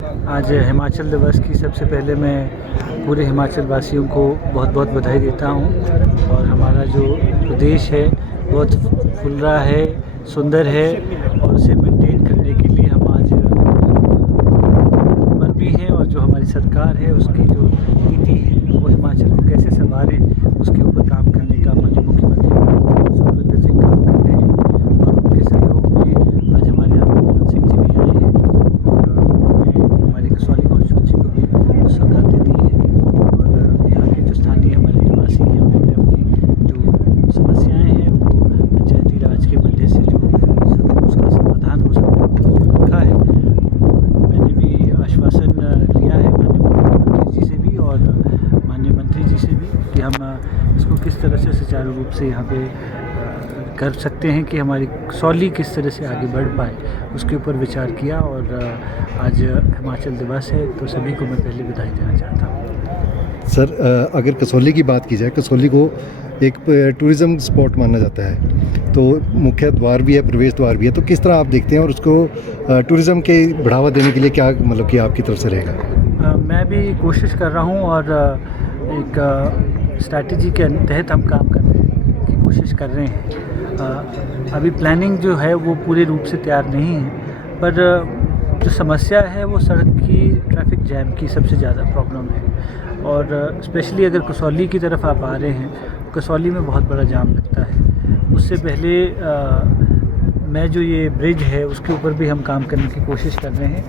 आज हिमाचल दिवस की सबसे पहले मैं पूरे हिमाचल वासियों को बहुत बहुत बधाई देता हूं। और हमारा जो प्रदेश है बहुत फुल रहा है, सुंदर है, और उसे मेंटेन करने के लिए हम आज पर भी हैं। और जो हमारी सरकार है उसकी जो नीति है वो हिमाचल को कैसे संवारे उसके ऊपर काम करने का माननीय मुख्यमंत्री सुखविंदर सिंह काम कर रहे हैं। और उनके सहयोग में आज हमारे यहाँ पर सिंह जी भी आए हैं और हमारी कसौली कॉन्स्टिट्यूंसी को भी सौगातें दी हैं। और यहाँ के जो स्थानीय हमारे निवासी हैं उन्होंने अपनी जो समस्याएं हैं वो पंचायती राज के मध्य से जो उसका समाधान हो सकता है वो रखा है। मैंने भी आश्वासन लिया है माननीय मुख्यमंत्री जी से भी और माननीय मंत्री जी से भी कि हम इसको किस तरह से सुचारू रूप से यहाँ पे कर सकते हैं कि हमारी कसौली किस तरह से आगे बढ़ पाए, उसके ऊपर विचार किया। और आज हिमाचल दिवस है तो सभी को मैं पहले बधाई देना चाहता हूँ। सर, अगर कसौली की बात की जाए, कसौली को एक टूरिज़्म स्पॉट माना जाता है, तो मुख्य द्वार भी है, प्रवेश द्वार भी है, तो किस तरह आप देखते हैं और उसको टूरिज़्म के बढ़ावा देने के लिए क्या मतलब कि आपकी तरफ से रहेगा? मैं भी कोशिश कर रहा हूँ और एक स्ट्रैटेजी के तहत हम काम करने की कोशिश कर रहे हैं। अभी प्लानिंग जो है वो पूरे रूप से तैयार नहीं है, पर जो समस्या है वो सड़क की ट्रैफिक जैम की सबसे ज़्यादा प्रॉब्लम है। और स्पेशली अगर कसौली की तरफ आप आ रहे हैं, कसौली में बहुत बड़ा जाम लगता है। उससे पहले मैं जो ये ब्रिज है उसके ऊपर भी हम काम करने की कोशिश कर रहे हैं।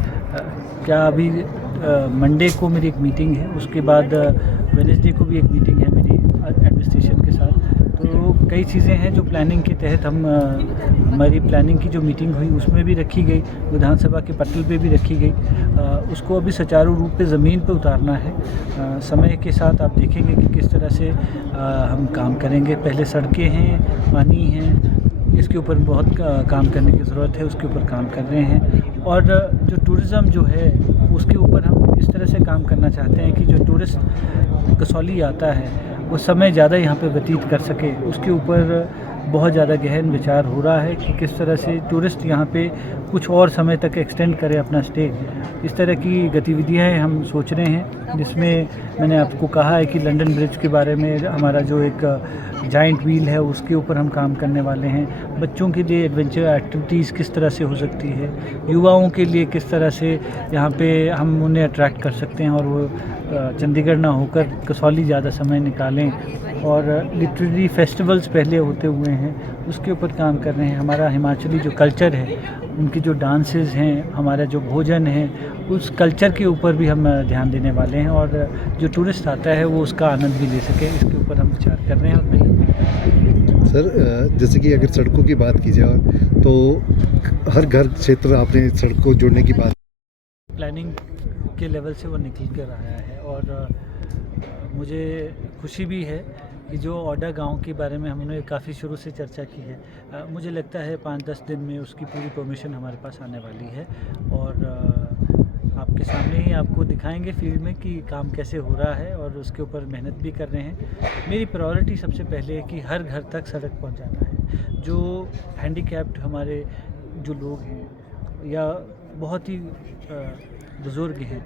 क्या अभी मंडे को मेरी एक मीटिंग है, उसके बाद वेडनेसडे को भी एक मीटिंग है मेरी एडमिनिस्ट्रेशन के साथ। तो कई चीज़ें हैं जो प्लानिंग के तहत हम हमारी प्लानिंग की जो मीटिंग हुई उसमें भी रखी गई, विधानसभा के पटल पे भी रखी गई। उसको अभी सुचारू रूप से ज़मीन पे उतारना है। समय के साथ आप देखेंगे कि किस तरह से हम काम करेंगे। पहले सड़कें हैं, पानी हैं, इसके ऊपर बहुत काम करने की ज़रूरत है, उसके ऊपर काम कर रहे हैं। और जो टूरिज़्म जो है उसके ऊपर हम इस तरह से काम करना चाहते हैं कि जो टूरिस्ट कसौली आता है वो समय ज़्यादा यहाँ पे व्यतीत कर सके। उसके ऊपर बहुत ज़्यादा गहन विचार हो रहा है कि किस तरह से टूरिस्ट यहाँ पे कुछ और समय तक एक्सटेंड करे अपना स्टे। इस तरह की गतिविधियाँ हम सोच रहे हैं, जिसमें मैंने आपको कहा है कि लंदन ब्रिज के बारे में हमारा जो एक जाइंट व्हील है उसके ऊपर हम काम करने वाले हैं। बच्चों के लिए एडवेंचर एक्टिविटीज़ किस तरह से हो सकती है, युवाओं के लिए किस तरह से यहाँ पे हम उन्हें अट्रैक्ट कर सकते हैं और वो चंडीगढ़ ना होकर कसौली ज़्यादा समय निकालें। और लिटरेरी फेस्टिवल्स पहले होते हुए हैं उसके ऊपर काम कर रहे हैं। हमारा हिमाचली जो कल्चर है, उनकी जो डांसेस हैं, हमारा जो भोजन है, उस कल्चर के ऊपर भी हम ध्यान देने वाले हैं। और जो टूरिस्ट आता है वो उसका आनंद भी ले सके, इसके ऊपर हम विचार कर रहे हैं। और सर, जैसे कि अगर सड़कों की बात की जाए तो हर घर क्षेत्र आपने सड़क को जोड़ने की बात, प्लानिंग के लेवल से वो निकल कर आया है। और मुझे खुशी भी है कि जो ओडा गांव के बारे में हमने काफ़ी शुरू से चर्चा की है, मुझे लगता है 5-10 दिन में उसकी पूरी परमिशन हमारे पास आने वाली है। और आपके सामने ही आपको दिखाएंगे फील्ड में कि काम कैसे हो रहा है और उसके ऊपर मेहनत भी कर रहे हैं। मेरी प्रायोरिटी सबसे पहले है कि हर घर तक सड़क पहुंचाना है। जो हैंडीकैप्ड हमारे जो लोग हैं या बहुत ही बुज़ुर्ग हैं,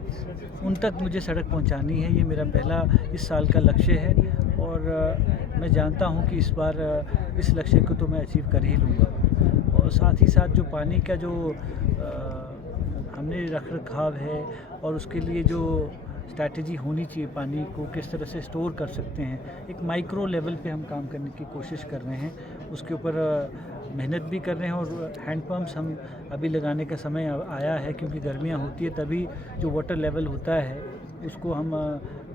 उन तक मुझे सड़क पहुंचानी है। ये मेरा पहला इस साल का लक्ष्य है और मैं जानता हूं कि इस बार इस लक्ष्य को तो मैं अचीव कर ही लूँगा। और साथ ही साथ जो पानी का जो हमने रख रखाव है और उसके लिए जो स्ट्रैटेजी होनी चाहिए, पानी को किस तरह से स्टोर कर सकते हैं, एक माइक्रो लेवल पे हम काम करने की कोशिश कर रहे हैं। उसके ऊपर मेहनत भी कर रहे हैं। और हैंडपम्प्स हम अभी लगाने का समय आया है, क्योंकि गर्मियां होती है तभी जो वाटर लेवल होता है उसको हम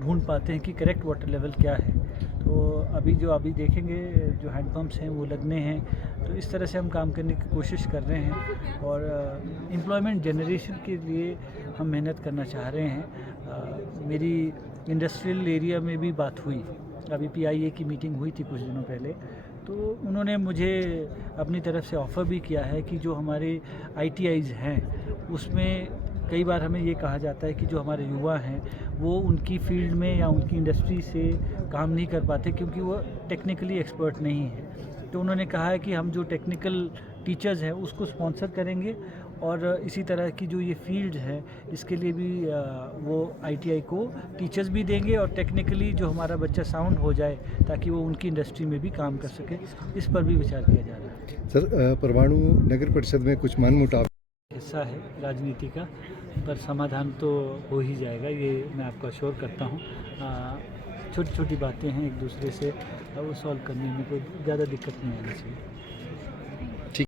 ढूंढ पाते हैं कि करेक्ट वाटर लेवल क्या है। तो अभी देखेंगे जो हैंडपम्प्स हैं वो लगने हैं। तो इस तरह से हम काम करने की कोशिश कर रहे हैं और एम्प्लॉयमेंट जनरेशन के लिए हम मेहनत करना चाह रहे हैं। मेरी इंडस्ट्रियल एरिया में भी बात हुई, अभी PIA की मीटिंग हुई थी कुछ दिनों पहले, तो उन्होंने मुझे अपनी तरफ से ऑफ़र भी किया है कि जो हमारे ITIs हैं उसमें कई बार हमें ये कहा जाता है कि जो हमारे युवा हैं वो उनकी फील्ड में या उनकी इंडस्ट्री से काम नहीं कर पाते क्योंकि वो टेक्निकली एक्सपर्ट नहीं है। तो उन्होंने कहा है कि हम जो टेक्निकल टीचर्स हैं उसको स्पॉन्सर करेंगे और इसी तरह की जो ये फील्ड है इसके लिए भी वो ITI को टीचर्स भी देंगे और टेक्निकली जो हमारा बच्चा साउंड हो जाए ताकि वो उनकी इंडस्ट्री में भी काम कर सके, इस पर भी विचार किया जा रहा है। सर परमाणु नगर परिषद में कुछ मनमुटाव हिस्सा है राजनीति का, पर समाधान तो हो ही जाएगा, ये मैं आपको अश्योर करता हूँ। छोटी छोटी बातें हैं एक दूसरे से, वो सॉल्व करने में कोई ज़्यादा दिक्कत नहीं आनी चाहिए।